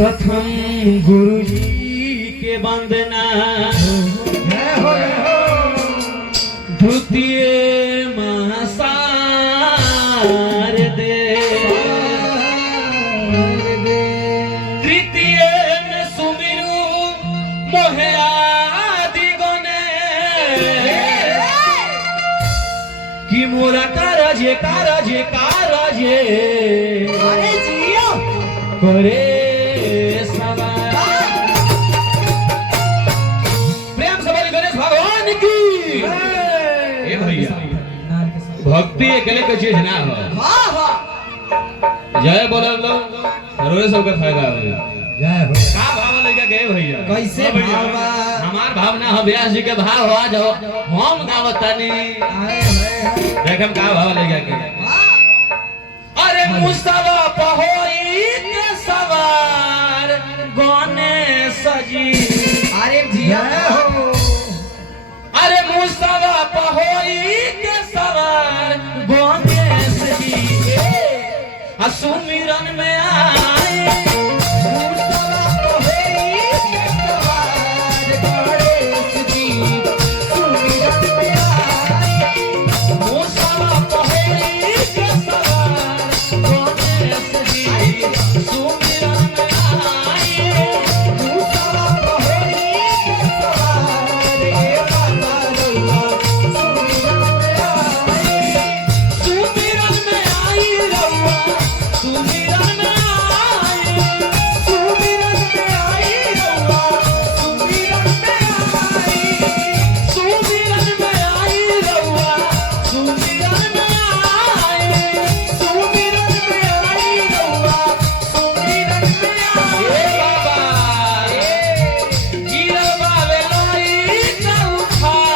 प्रथम गुरु जी के वंदना, द्वितीय महासार दे, तृतीय में सुमिरु मोहे आदि गणे, कि मोरा कारजे कारजे कारजे करे भक्ति अकेले कोई चीज ना हो। जय बोलो लोग रोए सबका फायदा हो। जय हो। का भाव लेके गए भैया? कैसे भाव? हमार भाव ना हो, व्यास जी के भाव हो। आज हम गावतानी देखम का भाव लेके गए। अरे मुस्तफा पहोई के सवार गोने सजी। अरे जिया हो। अरे मुस्तफा पहोई के सवार गोने सजी, सुमिरन में आए मुस्तफा पहोई के सवार गोने सजी, सुमिरन में आए मुस्तफा पहोई के सवार गोने सजी, सुमिरन में आए मुस्तफा पहोई के सवार सुमिरन में आई रउआ, सुमिरन में आई, सुमिरन में आई रउआ, सुमिरन में आई, सुमिरन में आई रउआ, सुमिरन में आई, सुमिरन में आई रउआ, सुमिरन में आई। ए बाबा गिरल बावे लाई का उठाई,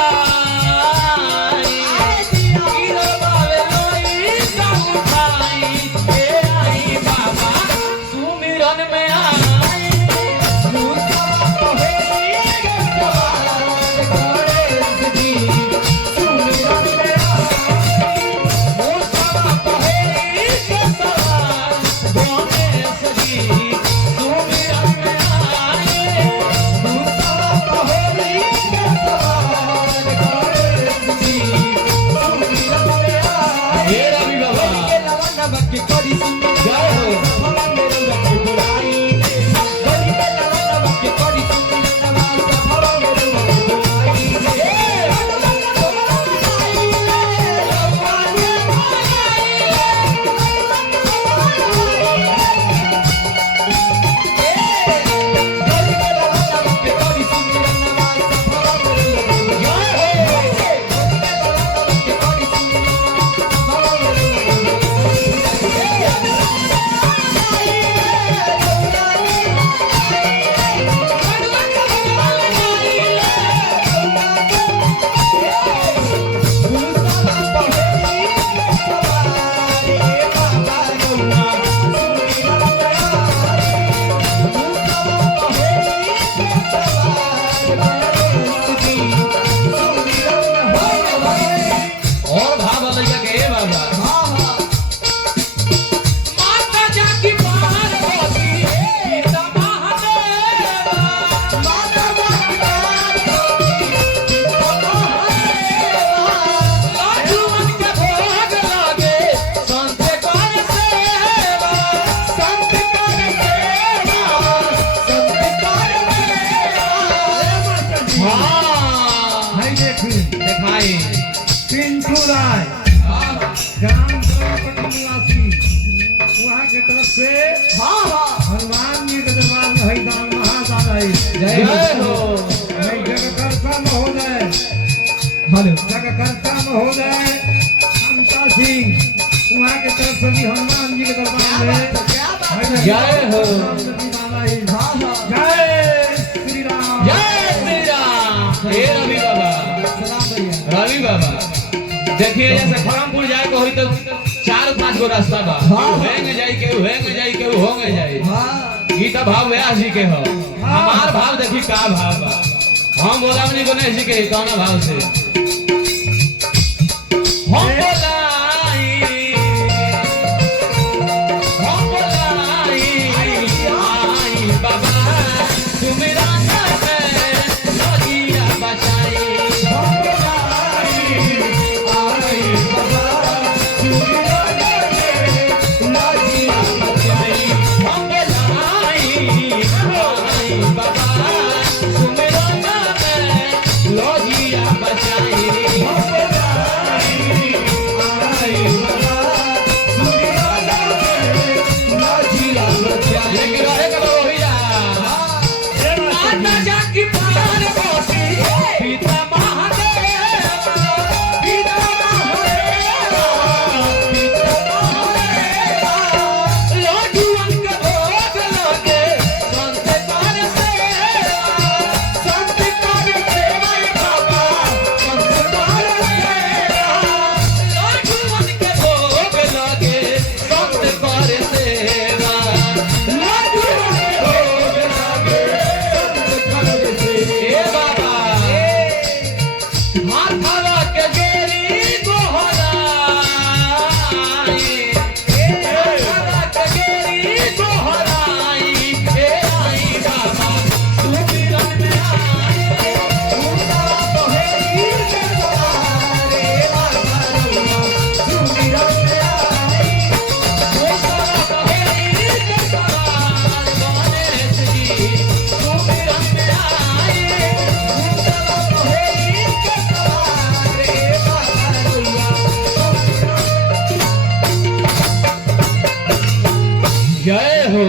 गिरल बावे लाई का उठाई, ए आई बाबा सुमिरन में आई, मुस्तफा पहोई के सवार गोने सजी, सुमिरन में आई। मुस्तफा पहोई के सवार गोने सजी, सुमिरन में आई। मुस्तफा पहोई के सवार गोने सजी, सुमिरन में आई। हे रवि बाबा के लवंडा बक्के कोरी सुमिरन जय हो। भवन मेरे रखे बुलाई, कोरी के लवंडा बक्के कोरी सुमिरन भवन मेरे रखे बुलाई। और भाव लगा के ए बाबा माता जाकी पार्वती सीता महादेवा, माता जाकी पार्वती सीता महादेवा, लाजुवन के भोग लागे संत कर सेवा, संत कर सेवा, संत कर सेवा। हाँ हाय देखी दिखाई पिंटू राय ग्राम द्रौपदी निवासी वहाँ के तरफ से हनुमान जी के दरबार में हरिदान महादान है। जय हो। जगकर्ता महोदय जगकर्ता महोदय ममता सिंह वहाँ के तरफ से भी हनुमान जी के दरबार में जय हो। जय श्री राम। जय श्री राम। हे रवि बाबा रवि बाबा देखिए जैसे खरमपुर जाए को होई तो 4-5 गो रास्ता बा, होंगे जाई के होंगे जाई। ई तो भाव व्यास जी के हो। हमार भाव देखी का भाव बा। हम बोला नहीं गणेश जी के कौन भाव से हम बोलाई आई जय हो।